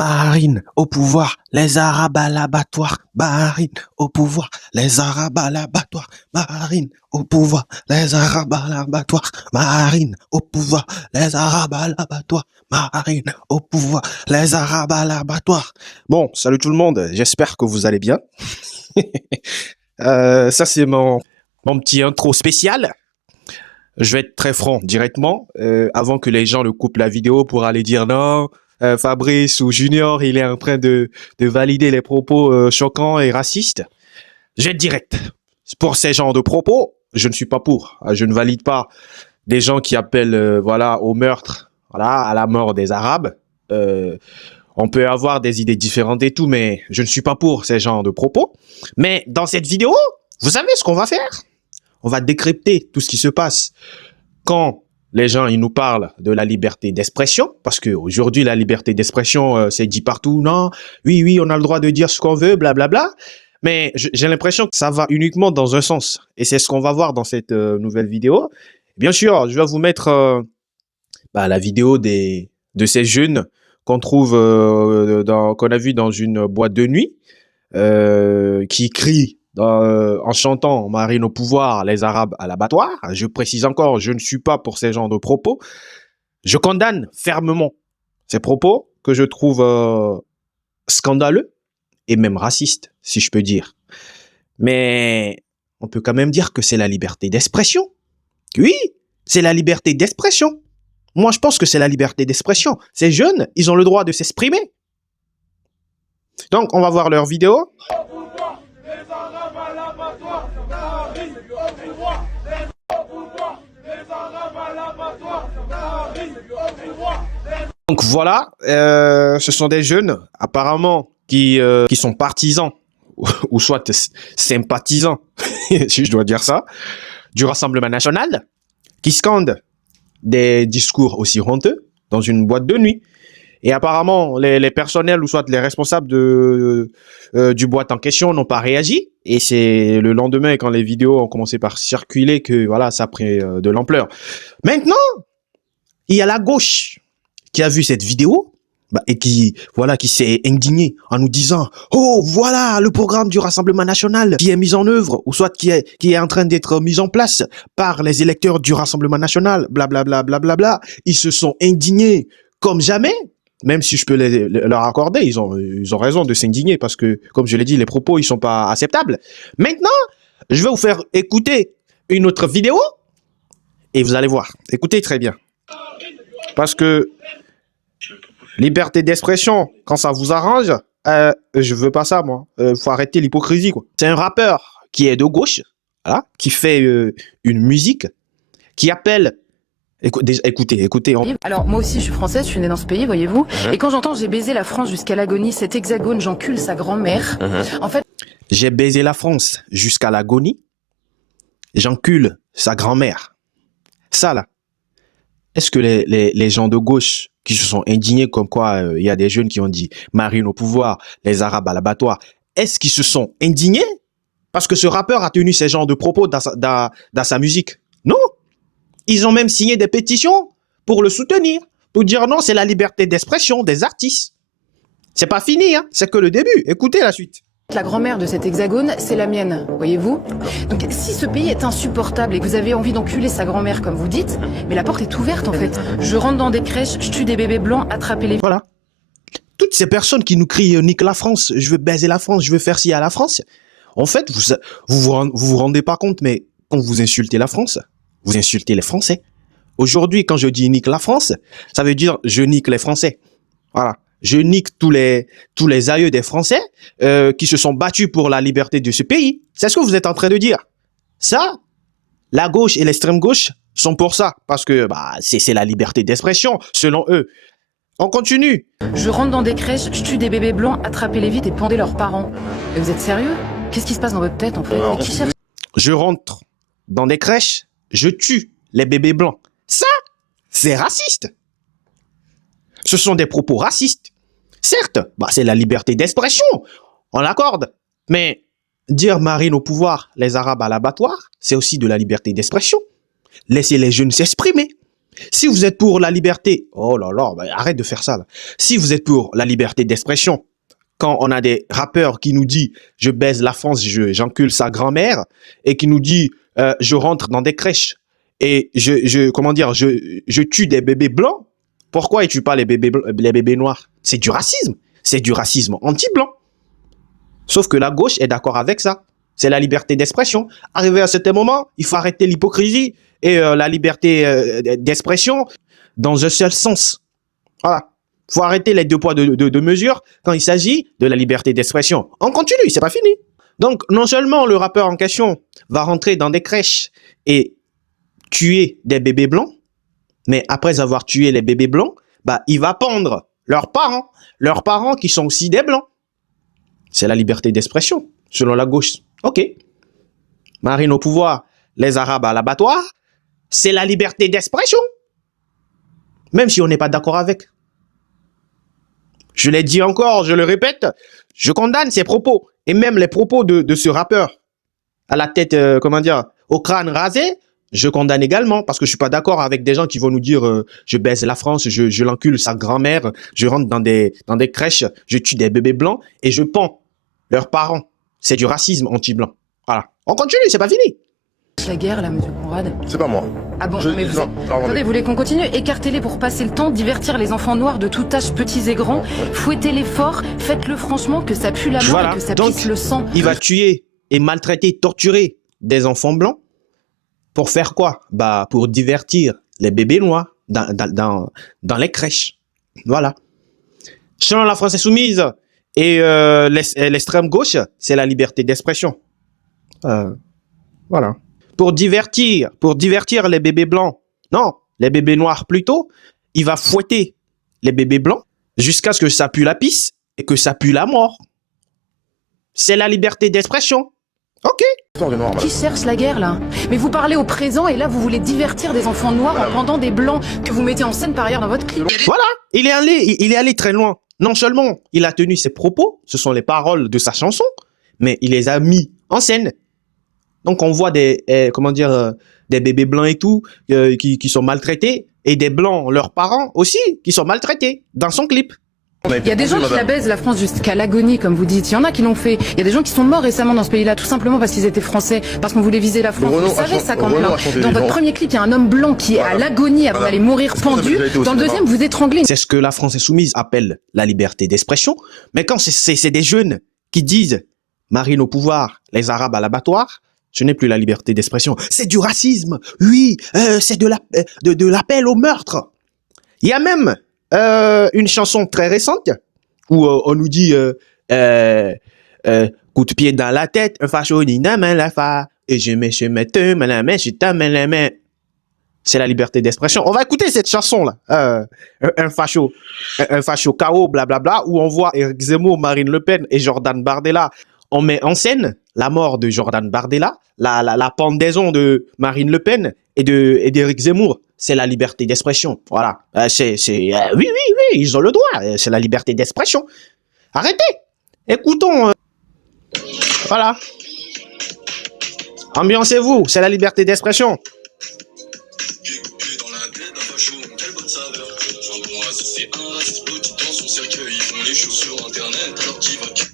Marine au pouvoir, les Arabes à l'abattoir. Marine au pouvoir, les Arabes à l'abattoir. Marine au pouvoir, les Arabes à l'abattoir. Marine au pouvoir, les Arabes à l'abattoir. Marine au pouvoir, les Arabes à l'abattoir. Bon, salut tout le monde, j'espère que vous allez bien. Ça c'est mon petit intro spécial. Je vais être très franc directement, avant que les gens le coupent la vidéo pour aller dire non, Fabrice ou Junior, il est en train de valider les propos choquants et racistes. Je vais être direct. Pour ces genres de propos, je ne suis pas pour. Je ne valide pas des gens qui appellent voilà, au meurtre, voilà, à la mort des Arabes. On peut avoir des idées différentes et tout, mais je ne suis pas pour ces genres de propos. Mais dans cette vidéo, vous savez ce qu'on va faire? On va décrypter tout ce qui se passe quand les gens ils nous parlent de la liberté d'expression, parce qu'aujourd'hui, la liberté d'expression, c'est dit partout, non, oui, on a le droit de dire ce qu'on veut, blablabla. Mais j'ai l'impression que ça va uniquement dans un sens. Et c'est ce qu'on va voir dans cette nouvelle vidéo. Bien sûr, je vais vous mettre la vidéo de ces jeunes qu'on trouve, qu'on a vu dans une boîte de nuit, qui crient en chantant Marine au pouvoir, les Arabes à l'abattoir. Je précise encore, je ne suis pas pour ces genres de propos. Je condamne fermement ces propos que je trouve scandaleux et même racistes, si je peux dire. Mais on peut quand même dire que c'est la liberté d'expression. Oui, c'est la liberté d'expression. Moi, je pense que c'est la liberté d'expression. Ces jeunes, ils ont le droit de s'exprimer. Donc, on va voir leur vidéo. Donc voilà, ce sont des jeunes apparemment qui sont partisans ou soit sympathisants, si je dois dire ça, du Rassemblement national, qui scandent des discours aussi honteux dans une boîte de nuit. Et apparemment, les personnels ou soit les responsables du boîte en question n'ont pas réagi. Et c'est le lendemain, quand les vidéos ont commencé par circuler, que voilà, ça a pris de l'ampleur. Maintenant, il y a la gauche qui a vu cette vidéo et qui s'est indigné en nous disant « Oh, voilà le programme du Rassemblement national qui est mis en œuvre ou soit qui est en train d'être mis en place par les électeurs du Rassemblement national, blablabla, blablabla. » Ils se sont indignés comme jamais. Même si je peux leur accorder, ils ont raison de s'indigner parce que, comme je l'ai dit, les propos, ils sont pas acceptables. Maintenant, je vais vous faire écouter une autre vidéo et vous allez voir. Écoutez très bien. Parce que liberté d'expression, quand ça vous arrange, je veux pas ça, moi. Faut arrêter l'hypocrisie, quoi. C'est un rappeur qui est de gauche, voilà, qui fait une musique, qui appelle... Écoutez. Alors, moi aussi, je suis française, je suis née dans ce pays, voyez-vous. Et quand j'entends « j'ai baisé la France jusqu'à l'agonie, cet hexagone, j'encule sa grand-mère », en fait... J'ai baisé la France jusqu'à l'agonie, j'encule sa grand-mère. Ça, là. Est-ce que les gens de gauche qui se sont indignés comme quoi il y a des jeunes qui ont dit « Marine au pouvoir, les Arabes à l'abattoir », est-ce qu'ils se sont indignés parce que ce rappeur a tenu ces genres de propos dans sa musique? Non. Ils ont même signé des pétitions pour le soutenir, pour dire non, c'est la liberté d'expression des artistes. C'est pas fini, hein, c'est que le début. Écoutez la suite. La grand-mère de cet hexagone, c'est la mienne, voyez-vous. Donc si ce pays est insupportable et que vous avez envie d'enculer sa grand-mère comme vous dites, mais la porte est ouverte en fait. Je rentre dans des crèches, je tue des bébés blancs, attrapez-les... Voilà. Toutes ces personnes qui nous crient « nique la France, je veux baiser la France, je veux faire ci à la France », en fait, vous rendez pas compte, mais quand vous insultez la France, vous insultez les Français. Aujourd'hui, quand je dis « nique la France », ça veut dire « je nique les Français ». Voilà. Je nique tous les aïeux des Français qui se sont battus pour la liberté de ce pays. C'est ce que vous êtes en train de dire. Ça, la gauche et l'extrême gauche sont pour ça. Parce que c'est la liberté d'expression, selon eux. On continue. Je rentre dans des crèches, je tue des bébés blancs, attrapez-les vite et pendez leurs parents. Mais vous êtes sérieux? Qu'est-ce qui se passe dans votre tête en fait? Qui cherche... Je rentre dans des crèches, je tue les bébés blancs. Ça, c'est raciste. Ce sont des propos racistes. Certes, c'est la liberté d'expression, on l'accorde. Mais dire Marine au pouvoir, les Arabes à l'abattoir, c'est aussi de la liberté d'expression. Laissez les jeunes s'exprimer. Si vous êtes pour la liberté, oh là là, bah, arrête de faire ça là. Si vous êtes pour la liberté d'expression, quand on a des rappeurs qui nous disent je baise la France, j'encule sa grand-mère, et qui nous dit je rentre dans des crèches et je tue des bébés blancs, pourquoi ils tuent pas les bébés noirs? C'est du racisme. C'est du racisme anti-blanc. Sauf que la gauche est d'accord avec ça. C'est la liberté d'expression. Arrivé à un certain moment, il faut arrêter l'hypocrisie et la liberté d'expression dans un seul sens. Voilà. Il faut arrêter les deux poids, deux mesures quand il s'agit de la liberté d'expression. On continue, c'est pas fini. Donc, non seulement le rappeur en question va rentrer dans des crèches et tuer des bébés blancs, mais après avoir tué les bébés blancs, bah, il va pendre leurs parents qui sont aussi des blancs. C'est la liberté d'expression, selon la gauche. Ok. Marine au pouvoir, les Arabes à l'abattoir, c'est la liberté d'expression. Même si on n'est pas d'accord avec. Je l'ai dit encore, je le répète, je condamne ces propos. Et même les propos de ce rappeur à la tête, au crâne rasé, je condamne également. Parce que je suis pas d'accord avec des gens qui vont nous dire je baise la France, je l'encule sa grand-mère, je rentre dans des crèches, je tue des bébés blancs et je pends leurs parents. C'est du racisme anti-blanc. Voilà. On continue, c'est pas fini. La guerre, là, monsieur Conrad. C'est pas moi. Ah bon, mais vous... Attendez, vous voulez qu'on continue? Écartez-les pour passer le temps, divertir les enfants noirs de tout âge, petits et grands, fouettez-les fort, faites-le franchement, que ça pue la mort et que ça pisse le sang. Il va tuer et maltraiter, torturer des enfants blancs. Pour faire quoi? Bah, pour divertir les bébés noirs dans les crèches. Voilà. Selon la France insoumise et l'extrême gauche, c'est la liberté d'expression. Voilà. Pour divertir les bébés blancs, non, les bébés noirs plutôt, il va fouetter les bébés blancs jusqu'à ce que ça pue la pisse et que ça pue la mort. C'est la liberté d'expression. Ok. Qui cherche la guerre, là? Mais vous parlez au présent et là, vous voulez divertir des enfants noirs en pendant des blancs que vous mettez en scène par ailleurs dans votre clip. Voilà. Il est allé très loin. Non seulement il a tenu ses propos, ce sont les paroles de sa chanson, mais il les a mis en scène. Donc on voit des bébés blancs et tout qui sont maltraités et des blancs, leurs parents aussi, qui sont maltraités dans son clip. Il y a des gens qui la baisent, la France, jusqu'à l'agonie, comme vous dites. Il y en a qui l'ont fait. Il y a des gens qui sont morts récemment dans ce pays-là, tout simplement parce qu'ils étaient français, parce qu'on voulait viser la France. Vous savez ça quand même. Dans votre premier clip, il y a un homme blanc qui est à l'agonie avant d'aller mourir pendu. Dans le deuxième, vous étranglez. C'est ce que la France insoumise appelle la liberté d'expression. Mais quand c'est des jeunes qui disent Marine au pouvoir, les Arabes à l'abattoir, ce n'est plus la liberté d'expression. C'est du racisme. Oui, c'est de l'appel au meurtre. Il y a même une chanson très récente où on nous dit coup de pied dans la tête, un facho dit na main la fa et je mets te la main, je ta la main. C'est la liberté d'expression. On va écouter cette chanson là, un facho KO blablabla où on voit Éric Zemmour, Marine Le Pen et Jordan Bardella. On met en scène la mort de Jordan Bardella, la pendaison de Marine Le Pen et d'Éric Zemmour. C'est la liberté d'expression. Voilà. Oui, ils ont le droit. C'est la liberté d'expression. Arrêtez. Écoutons. Voilà. Ambiancez-vous. C'est la liberté d'expression.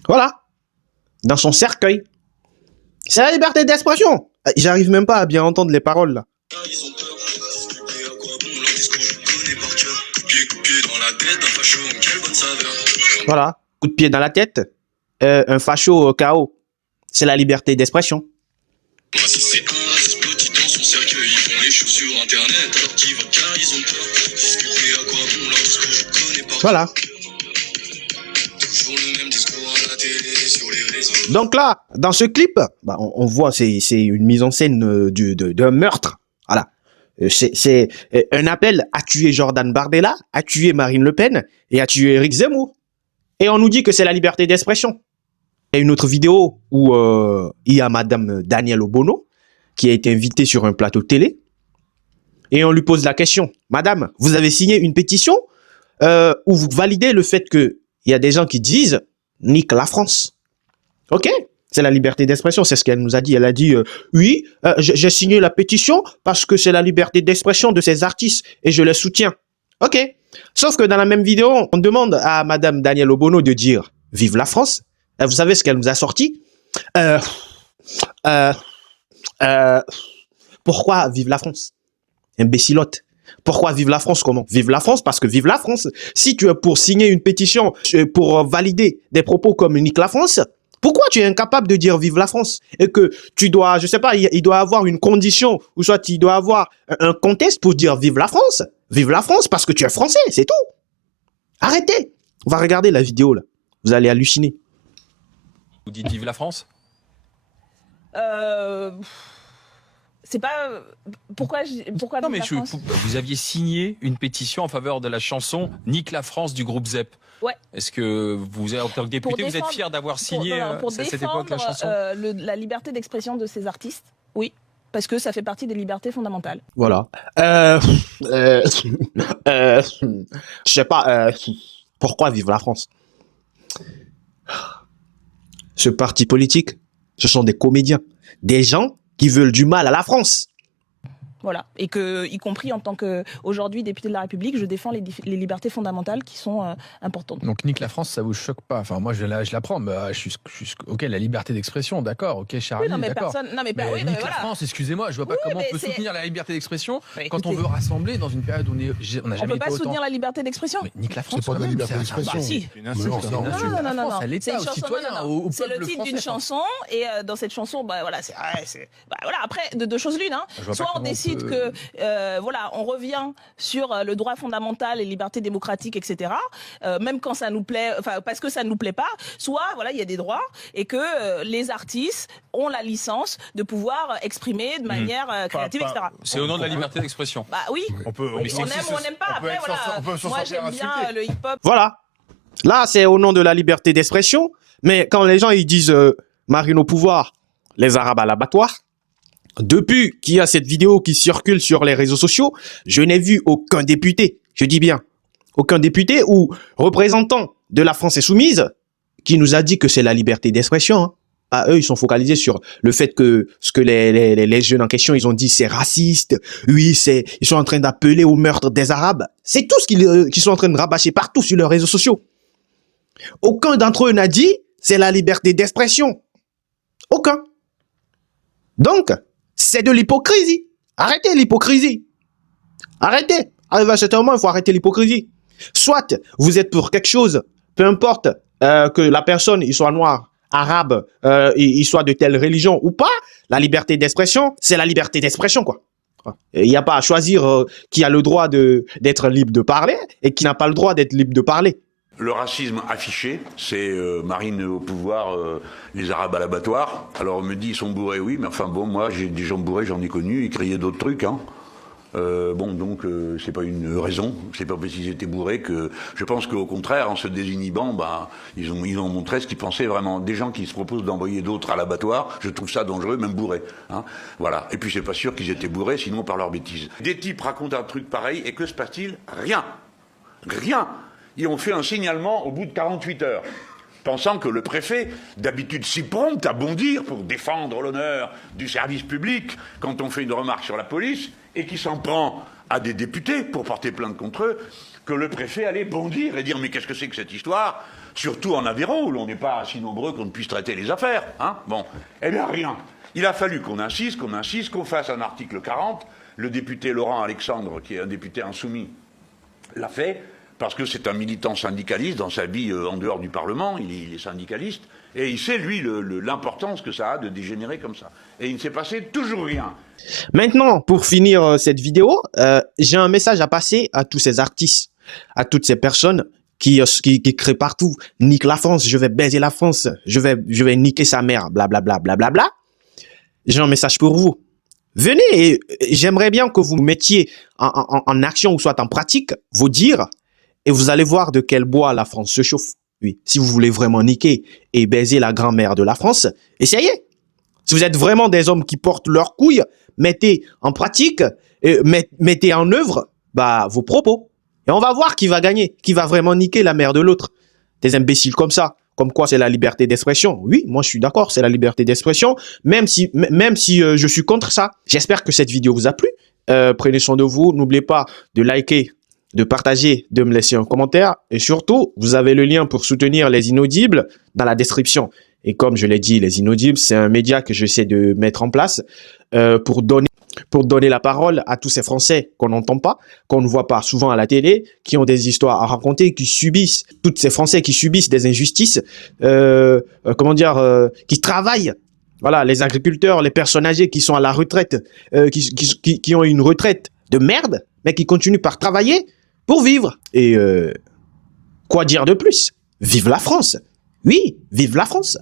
Voilà. Dans son cercueil. C'est la liberté d'expression. J'arrive même pas à bien entendre les paroles là. Voilà, coup de pied dans la tête, un facho KO. C'est la liberté d'expression. Voilà. Donc là, dans ce clip, bah, on voit c'est une mise en scène d'un meurtre. Voilà. C'est un appel à tuer Jordan Bardella, à tuer Marine Le Pen et à tuer Éric Zemmour. Et on nous dit que c'est la liberté d'expression. Il y a une autre vidéo où il y a madame Danielle Obono qui a été invitée sur un plateau télé et on lui pose la question. Madame, vous avez signé une pétition où vous validez le fait qu'il y a des gens qui disent « nique la France ». Ok, C'est la liberté d'expression, c'est ce qu'elle nous a dit. Elle a dit, oui, j'ai signé la pétition parce que c'est la liberté d'expression de ces artistes et je les soutiens. OK. Sauf que dans la même vidéo, on demande à Madame Danielle Obono de dire « Vive la France ». Vous savez ce qu'elle nous a sorti? Pourquoi vive la France? Imbécilote. Pourquoi vive la France? Comment? Vive la France parce que vive la France. Si tu es pour signer une pétition pour valider des propos comme nique la France, pourquoi tu es incapable de dire vive la France? Et que tu dois, je sais pas, il doit avoir une condition ou soit il doit avoir un contexte pour dire vive la France. Vive la France parce que tu es français, c'est tout. Arrêtez. On va regarder la vidéo là. Vous allez halluciner. Vous dites vive la France? C'est pas pourquoi non mais vous aviez signé une pétition en faveur de la chanson Nique la France du groupe ZEP. Ouais. Est-ce que vous, en tant que député, vous êtes fier d'avoir signé à cette époque la chanson? La liberté d'expression de ces artistes, oui, parce que ça fait partie des libertés fondamentales. Voilà. Je sais pas. Pourquoi vive la France? Ce parti politique, ce sont des comédiens, des gens qui veulent du mal à la France. Voilà, et que, y compris en tant qu'aujourd'hui député de la République, je défends les libertés fondamentales qui sont importantes. Donc nique la France, ça vous choque pas? Enfin, moi, je la prends. Bah, ok, la liberté d'expression, d'accord. Ok, Charlie, oui, d'accord. Oui, oui, nique la France, excusez-moi, je vois pas comment on peut soutenir la liberté d'expression quand on veut rassembler dans une période où on n'a jamais été autant. On peut pas soutenir la liberté d'expression. Mais nique la France, c'est pas de la liberté d'expression. Bah, si. C'est une insulte. Non. C'est le titre d'une chanson, et dans cette chanson, bah voilà, voilà. Après, de deux choses l'une, hein. Soit on décide que voilà, on revient sur le droit fondamental et liberté démocratique, etc. Même quand ça nous plaît, enfin parce que ça ne nous plaît pas. Soit voilà, il y a des droits et que les artistes ont la licence de pouvoir exprimer de manière créative, etc. C'est au nom de la liberté d'expression. Bah oui. On aime ou on n'aime pas. Après voilà, moi j'aime bien le hip-hop. Voilà. Là, c'est au nom de la liberté d'expression. Mais quand les gens ils disent Marine au pouvoir, les Arabes à l'abattoir. Depuis qu'il y a cette vidéo qui circule sur les réseaux sociaux, je n'ai vu aucun député, je dis bien, aucun député ou représentant de la France insoumise qui nous a dit que c'est la liberté d'expression. Hein. Ah, eux, ils sont focalisés sur le fait que ce que les jeunes en question, ils ont dit, c'est raciste. Oui, ils sont en train d'appeler au meurtre des Arabes. C'est tout ce qu'ils sont en train de rabâcher partout sur leurs réseaux sociaux. Aucun d'entre eux n'a dit, c'est la liberté d'expression. Aucun. Donc, c'est de l'hypocrisie. Arrêtez l'hypocrisie. Arrêtez. Arrivé à un certain moment, il faut arrêter l'hypocrisie. Soit vous êtes pour quelque chose, peu importe que la personne, il soit noir, arabe, il soit de telle religion ou pas, la liberté d'expression, c'est la liberté d'expression, quoi. Il n'y a pas à choisir qui a le droit d'être libre de parler et qui n'a pas le droit d'être libre de parler. Le racisme affiché, c'est Marine au pouvoir, les Arabes à l'abattoir. Alors on me dit ils sont bourrés, oui, mais enfin bon, moi j'ai des gens bourrés, j'en ai connu, ils criaient d'autres trucs. Hein. Bon, donc c'est pas une raison, c'est pas parce qu'ils étaient bourrés que... Je pense qu'au contraire, en se désinhibant, bah, ils ont montré ce qu'ils pensaient vraiment. Des gens qui se proposent d'envoyer d'autres à l'abattoir, je trouve ça dangereux, même bourrés. Hein. Voilà. Et puis c'est pas sûr qu'ils étaient bourrés, sinon par leur bêtise. Des types racontent un truc pareil, et que se passe-t-il? Rien. Rien. Ils ont fait un signalement au bout de 48 heures, pensant que le préfet, d'habitude si prompt à bondir pour défendre l'honneur du service public quand on fait une remarque sur la police, et qui s'en prend à des députés pour porter plainte contre eux, que le préfet allait bondir et dire « mais qu'est-ce que c'est que cette histoire ?» Surtout en Aveyron, où l'on n'est pas si nombreux qu'on ne puisse traiter les affaires. Hein, bon, eh bien rien. Il a fallu qu'on insiste, qu'on fasse un article 40. Le député Laurent Alexandre, qui est un député insoumis, l'a fait, parce que c'est un militant syndicaliste dans sa vie en dehors du Parlement, il est syndicaliste, et il sait, lui, l'importance que ça a de dégénérer comme ça. Et il ne s'est passé toujours rien. Maintenant, pour finir cette vidéo, j'ai un message à passer à tous ces artistes, à toutes ces personnes qui créent partout. Nique la France, je vais baiser la France, je vais niquer sa mère, blablabla, blablabla. J'ai un message pour vous. Venez et j'aimerais bien que vous mettiez en action ou soit en pratique vos dires et vous allez voir de quel bois la France se chauffe. Oui, si vous voulez vraiment niquer et baiser la grand-mère de la France, essayez. Si vous êtes vraiment des hommes qui portent leurs couilles, mettez en pratique, mettez en œuvre vos propos. Et on va voir qui va gagner, qui va vraiment niquer la mère de l'autre. Des imbéciles comme ça, comme quoi c'est la liberté d'expression. Oui, moi je suis d'accord, c'est la liberté d'expression, même si je suis contre ça. J'espère que cette vidéo vous a plu. Prenez soin de vous, n'oubliez pas de liker, de partager, de me laisser un commentaire. Et surtout, vous avez le lien pour soutenir Les Inaudibles dans la description. Et comme je l'ai dit, Les Inaudibles, c'est un média que j'essaie de mettre en place pour donner la parole à tous ces Français qu'on n'entend pas, qu'on ne voit pas souvent à la télé, qui ont des histoires à raconter, qui subissent, tous ces Français qui subissent des injustices, qui travaillent. Voilà, les agriculteurs, les personnes âgées qui sont à la retraite, qui ont une retraite de merde, mais qui continuent par travailler pour vivre. Et quoi dire de plus? Vive la France! Oui, vive la France!